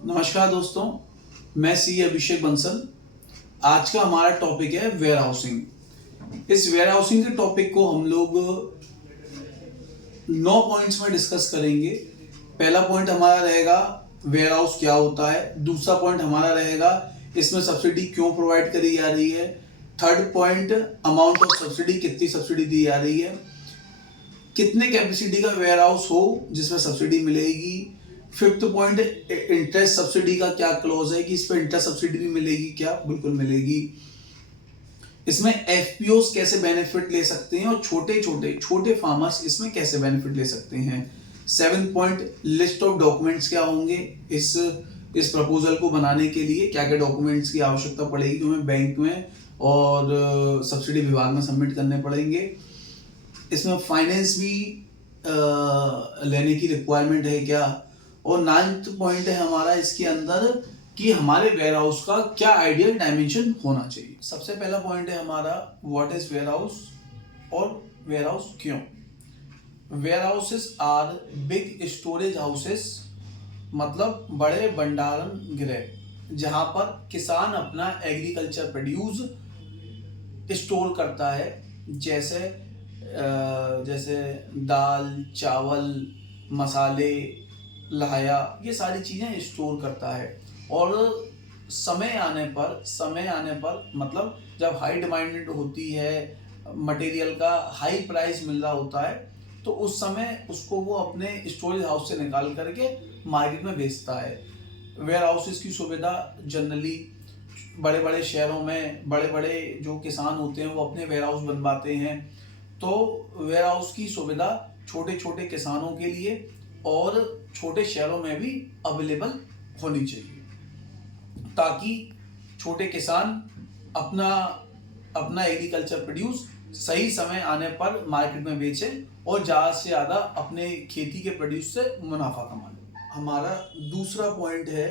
नमस्कार दोस्तों, मैं सी अभिषेक बंसल। आज का हमारा टॉपिक है वेयर हाउसिंग। इस वेयर हाउसिंग के टॉपिक को हम लोग 9 पॉइंट्स में डिस्कस करेंगे। पहला पॉइंट हमारा रहेगा वेयर हाउस क्या होता है। दूसरा पॉइंट हमारा रहेगा इसमें सब्सिडी क्यों प्रोवाइड करी जा रही है। Third point amount of subsidy, कितनी सब्सिडी दी जा रही है, कितने कैपेसिटी का वेयर हाउस हो जिसमें सब्सिडी मिलेगी। फिफ्थ पॉइंट इंटरेस्ट सब्सिडी का क्या क्लॉज है कि इस पर इंटरेस्ट सब्सिडी भी मिलेगी क्या, बिल्कुल मिलेगी। इसमें एफपीओस कैसे बेनिफिट ले सकते हैं और छोटे फार्मर्स इसमें कैसे बेनिफिट ले सकते हैं। 7 पॉइंट लिस्ट ऑफ डॉक्यूमेंट्स क्या होंगे इस प्रपोजल को बनाने के लिए, क्या क्या डॉक्यूमेंट्स की आवश्यकता पड़ेगी जो हमें बैंक में और सब्सिडी विभाग में सबमिट करने पड़ेंगे। इसमें फाइनेंस भी लेने की रिक्वायरमेंट है क्या। और 9th पॉइंट है हमारा इसके अंदर कि हमारे वेयर हाउस का क्या आइडियल डायमेंशन होना चाहिए। सबसे पहला पॉइंट है हमारा व्हाट इज वेयर हाउस और वेयर हाउस क्यों। Warehouses are big storage houses, मतलब बड़े भंडारण गृह जहां पर किसान अपना एग्रीकल्चर प्रोड्यूस स्टोर करता है। जैसे जैसे दाल, चावल, मसाले, लाया, ये सारी चीज़ें स्टोर करता है। और समय आने पर मतलब जब हाई डिमांड होती है, मटेरियल का हाई प्राइस मिल रहा होता है, तो उस समय उसको वो अपने स्टोरेज हाउस से निकाल करके मार्केट में बेचता है। वेयर हाउसेस की सुविधा जनरली बड़े बड़े शहरों में बड़े बड़े जो किसान होते हैं वो अपने वेयर हाउस बनवाते हैं। तो वेयर हाउस की सुविधा छोटे छोटे किसानों के लिए और छोटे शहरों में भी अवेलेबल होनी चाहिए, ताकि छोटे किसान अपना अपना एग्रीकल्चर प्रोड्यूस सही समय आने पर मार्केट में बेचे और ज़्यादा से ज़्यादा अपने खेती के प्रोड्यूस से मुनाफा कमा ले। हमारा दूसरा पॉइंट है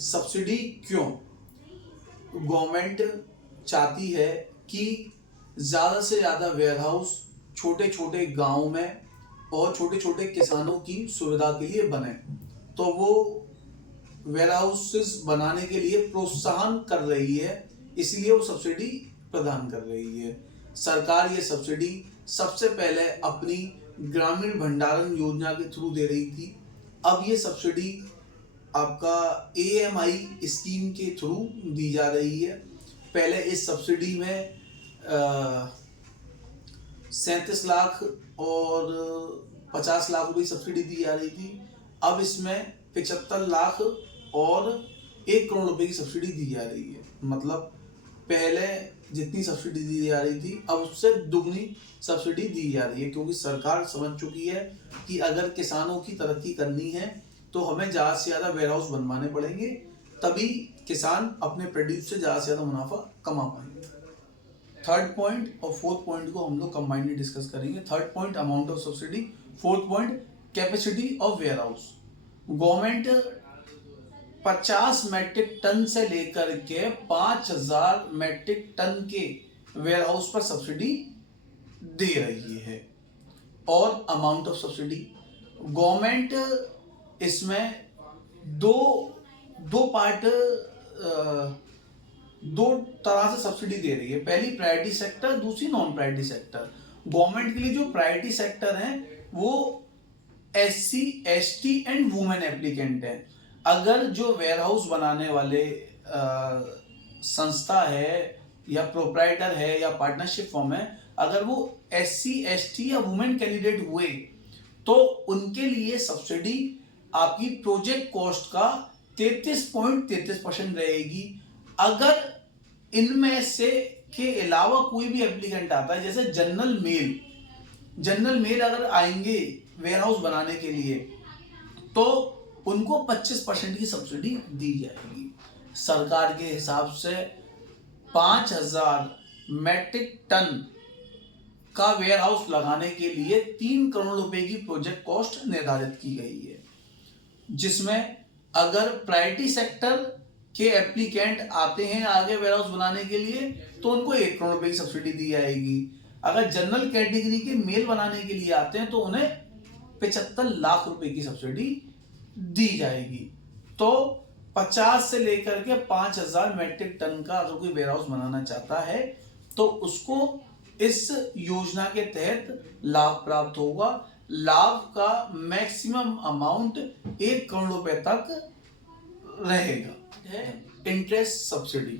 सब्सिडी क्यों। गवर्नमेंट चाहती है कि ज़्यादा से ज़्यादा वेयर हाउस छोटे छोटे गाँव में और छोटे छोटे किसानों की सुविधा के लिए बने, तो वो वेयर हाउसेस बनाने के लिए प्रोत्साहन कर रही है, इसलिए वो सब्सिडी प्रदान कर रही है। सरकार ये सब्सिडी सबसे पहले अपनी ग्रामीण भंडारण योजना के थ्रू दे रही थी। अब ये सब्सिडी आपका एएमआई स्कीम के थ्रू दी जा रही है। पहले इस सब्सिडी में 37 लाख और 50 लाख रुपए सब्सिडी दी जा रही थी। अब इसमें 75 लाख और 1 करोड़ रुपए की सब्सिडी दी जा रही है। मतलब पहले जितनी सब्सिडी दी जा रही थी अब उससे दुगनी सब्सिडी दी जा रही है, क्योंकि सरकार समझ चुकी है कि अगर किसानों की तरक्की करनी है तो हमें ज़्यादा से ज़्यादा वेयर हाउस बनवाने पड़ेंगे, तभी किसान अपने प्रोड्यूस से ज़्यादा से ज़्यादा मुनाफा कमा पाएंगे। थर्ड पॉइंट और फोर्थ पॉइंट को हम लोग कंबाइंडली डिस्कस करेंगे। Third point amount of subsidy, fourth point capacity of warehouse. Government 50 metric ton से लेकर के 5000 मैट्रिक टन के वेयर हाउस पर सब्सिडी दे रही है। और अमाउंट ऑफ सब्सिडी गवर्नमेंट इसमें दो दो पार्ट दो तरह से सब्सिडी दे रही है। पहली प्रायोरिटी सेक्टर, दूसरी नॉन प्रायोरिटी सेक्टर। गवर्नमेंट के लिए जो प्रायोरिटी सेक्टर है वो SC, ST and women applicant है। अगर जो वेयर हाउस बनाने वाले संस्था है या प्रोप्राइटर है या पार्टनरशिप फॉर्म है, अगर वो एससी, एसटी या वुमेन कैंडिडेट हुए तो उनके लिए सब्सिडी आपकी प्रोजेक्ट कॉस्ट का 33.33% रहेगी। अगर इनमें से के अलावा कोई भी एप्लीकेंट आता है, जैसे जनरल मेल अगर आएंगे वेयर हाउस बनाने के लिए, तो उनको 25% की सब्सिडी दी जाएगी। सरकार के हिसाब से 5000 मैट्रिक टन का वेयर हाउस लगाने के लिए 3 करोड़ रुपए की प्रोजेक्ट कॉस्ट निर्धारित की गई है, जिसमें अगर प्रायोरिटी सेक्टर के एप्लीकेंट आते हैं आगे वेयर हाउस बनाने के लिए तो उनको 1 करोड़ रुपए की सब्सिडी दी जाएगी। अगर जनरल कैटेगरी के मेल बनाने के लिए आते हैं तो उन्हें 75 लाख रुपए की सब्सिडी दी जाएगी। तो 50 से लेकर के 5000 मैट्रिक टन का अगर कोई वेयरहाउस बनाना चाहता है तो उसको इस योजना के तहत लाभ प्राप्त होगा। लाभ का मैक्सिमम अमाउंट 1 करोड़ रुपए तक रहेगा। है इंटरेस्ट सब्सिडी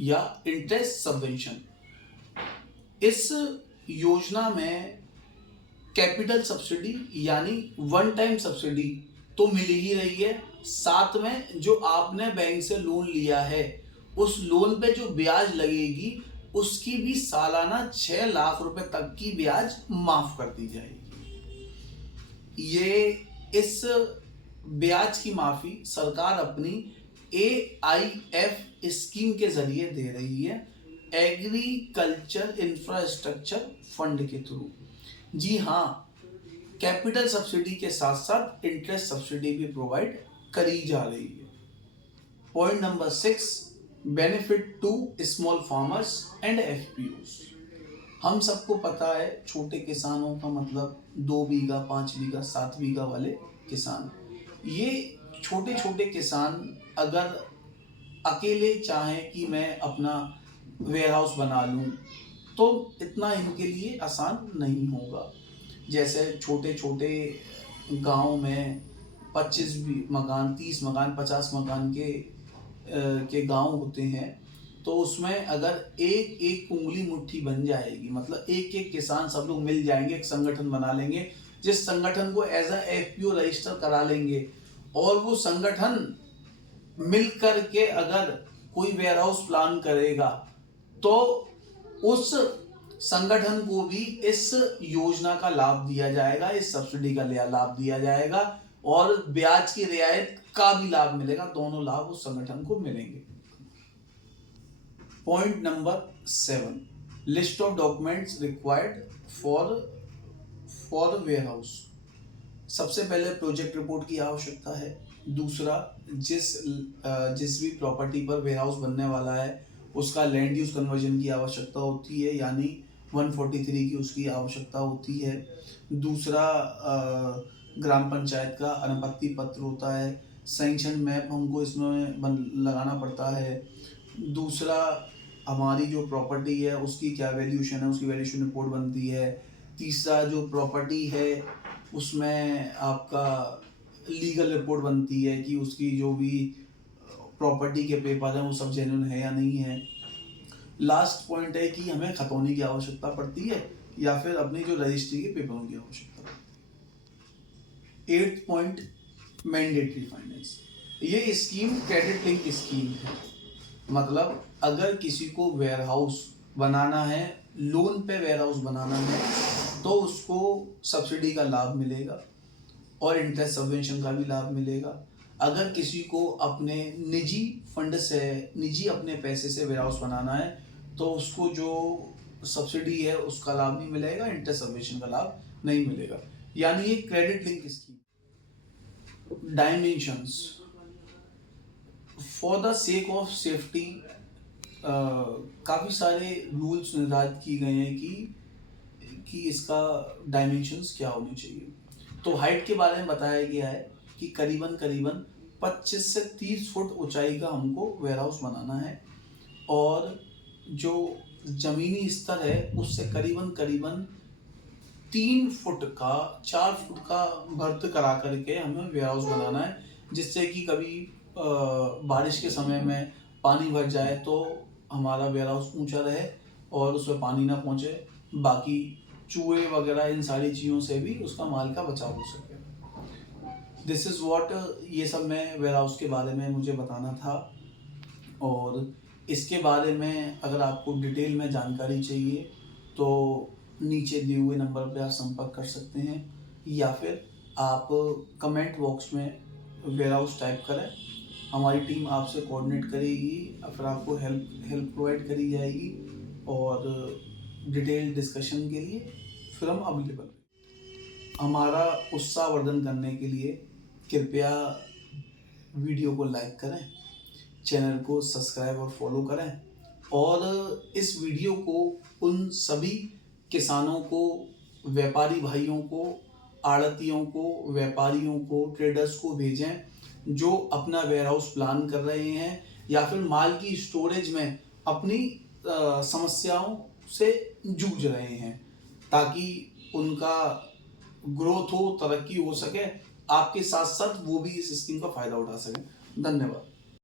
या इंटरेस्ट सबवेंशन। इस योजना में कैपिटल सब्सिडी यानी वन टाइम सब्सिडी तो मिल ही रही है, साथ में जो आपने बैंक से लोन लिया है उस लोन पे जो ब्याज लगेगी उसकी भी सालाना 6 लाख रुपए तक की ब्याज माफ कर दी जाएगी। ये इस ब्याज की माफी सरकार अपनी AIF स्कीम के जरिए दे रही है, एग्रीकल्चर इंफ्रास्ट्रक्चर फंड के थ्रू। जी हाँ, कैपिटल सब्सिडी के साथ साथ इंटरेस्ट सब्सिडी भी प्रोवाइड करी जा रही है। Point number 6, benefit to small farmers and FPOs। हम सबको पता है छोटे किसानों का मतलब 2 बीघा, 5 बीघा, 7 बीघा वाले किसान। ये छोटे छोटे किसान अगर अकेले चाहें कि मैं अपना वेयरहाउस बना लूं तो इतना इनके लिए आसान नहीं होगा। जैसे छोटे छोटे गांव में 25 मकान, 30 मकान, 50 मकान के गांव होते हैं, तो उसमें अगर एक एक उंगली मुट्ठी बन जाएगी, मतलब एक एक किसान सब लोग मिल जाएंगे, एक संगठन बना लेंगे, जिस संगठन को एज अ FPO रजिस्टर करा लेंगे और वो संगठन मिल कर के अगर कोई वेयरहाउस प्लान करेगा तो उस संगठन को भी इस योजना का लाभ दिया जाएगा, इस सब्सिडी का लाभ दिया जाएगा और ब्याज की रियायत का भी लाभ मिलेगा। दोनों लाभ उस संगठन को मिलेंगे। Point number 7, list of documents required for warehouse. सबसे पहले प्रोजेक्ट रिपोर्ट की आवश्यकता है। दूसरा, जिस भी प्रॉपर्टी पर वेयरहाउस बनने वाला है उसका लैंड यूज कन्वर्जन की आवश्यकता होती है, यानी 143 की उसकी आवश्यकता होती है। दूसरा, ग्राम पंचायत का अनुपत्ति पत्र होता है। सैंक्शन मैप हमको इसमें लगाना पड़ता है। दूसरा, हमारी जो प्रॉपर्टी है उसकी क्या वैल्यूशन है, उसकी वैल्यूशन रिपोर्ट बनती है। तीसरा, जो प्रॉपर्टी है उसमें आपका लीगल रिपोर्ट बनती है कि उसकी जो भी प्रॉपर्टी के पेपर हैं वो सब जेन्युइन है या नहीं है। लास्ट पॉइंट है कि हमें खतौनी की आवश्यकता पड़ती है या फिर अपनी जो रजिस्ट्री के पेपरों की आवश्यकता पड़ती है। 8th point, mandatory finance. ये स्कीम क्रेडिट लिंक स्कीम है, मतलब अगर किसी को वेयरहाउस बनाना है, लोन पे वेयरहाउस बनाना है तो उसको सब्सिडी का लाभ मिलेगा और इंटरेस्ट सबवेंशन का भी लाभ मिलेगा। अगर किसी को अपने निजी फंड से, निजी अपने पैसे से वेयरहाउस बनाना है तो उसको जो सब्सिडी है उसका लाभ नहीं मिलेगा, इंटरेस्ट सबवेंशन का लाभ नहीं मिलेगा। यानी ये credit link scheme. Dimensions for the sake of safety, काफ़ी सारे रूल्स निर्धारित किए गए हैं कि इसका डायमेंशंस क्या होने चाहिए। तो हाइट के बारे में बताया गया है कि करीबन 25 से 30 फुट ऊंचाई का हमको वेयरहाउस बनाना है और जो जमीनी स्तर है उससे करीबन 3 फुट का, 4 फुट का भर्त करा करके हमें वेयरहाउस बनाना है, जिससे कि कभी बारिश के समय में पानी भर जाए तो हमारा वेयरहाउस ऊंचा रहे और उसमें पानी ना पहुंचे, बाकी चूहे वगैरह इन सारी चीज़ों से भी उसका माल का बचाव हो सके। दिस इज़ व्हाट, ये सब मैं वेयरहाउस के बारे में मुझे बताना था। और इसके बारे में अगर आपको डिटेल में जानकारी चाहिए तो नीचे दिए हुए नंबर पर आप संपर्क कर सकते हैं या फिर आप कमेंट बॉक्स में वेयरहाउस टाइप करें, हमारी टीम आपसे कोऑर्डिनेट करेगी, फिर आपको हेल्प प्रोवाइड करी जाएगी और डिटेल डिस्कशन के लिए फिर हम अवेलेबल। हमारा उत्साहवर्धन करने के लिए कृपया वीडियो को लाइक करें, चैनल को सब्सक्राइब और फॉलो करें और इस वीडियो को उन सभी किसानों को, व्यापारी भाइयों को, आड़तियों को, व्यापारियों को, ट्रेडर्स को भेजें जो अपना वेयर हाउस प्लान कर रहे हैं या फिर माल की स्टोरेज में अपनी समस्याओं से जूझ रहे हैं, ताकि उनका ग्रोथ हो, तरक्की हो सके, आपके साथ साथ वो भी इस स्कीम का फायदा उठा सकें। धन्यवाद।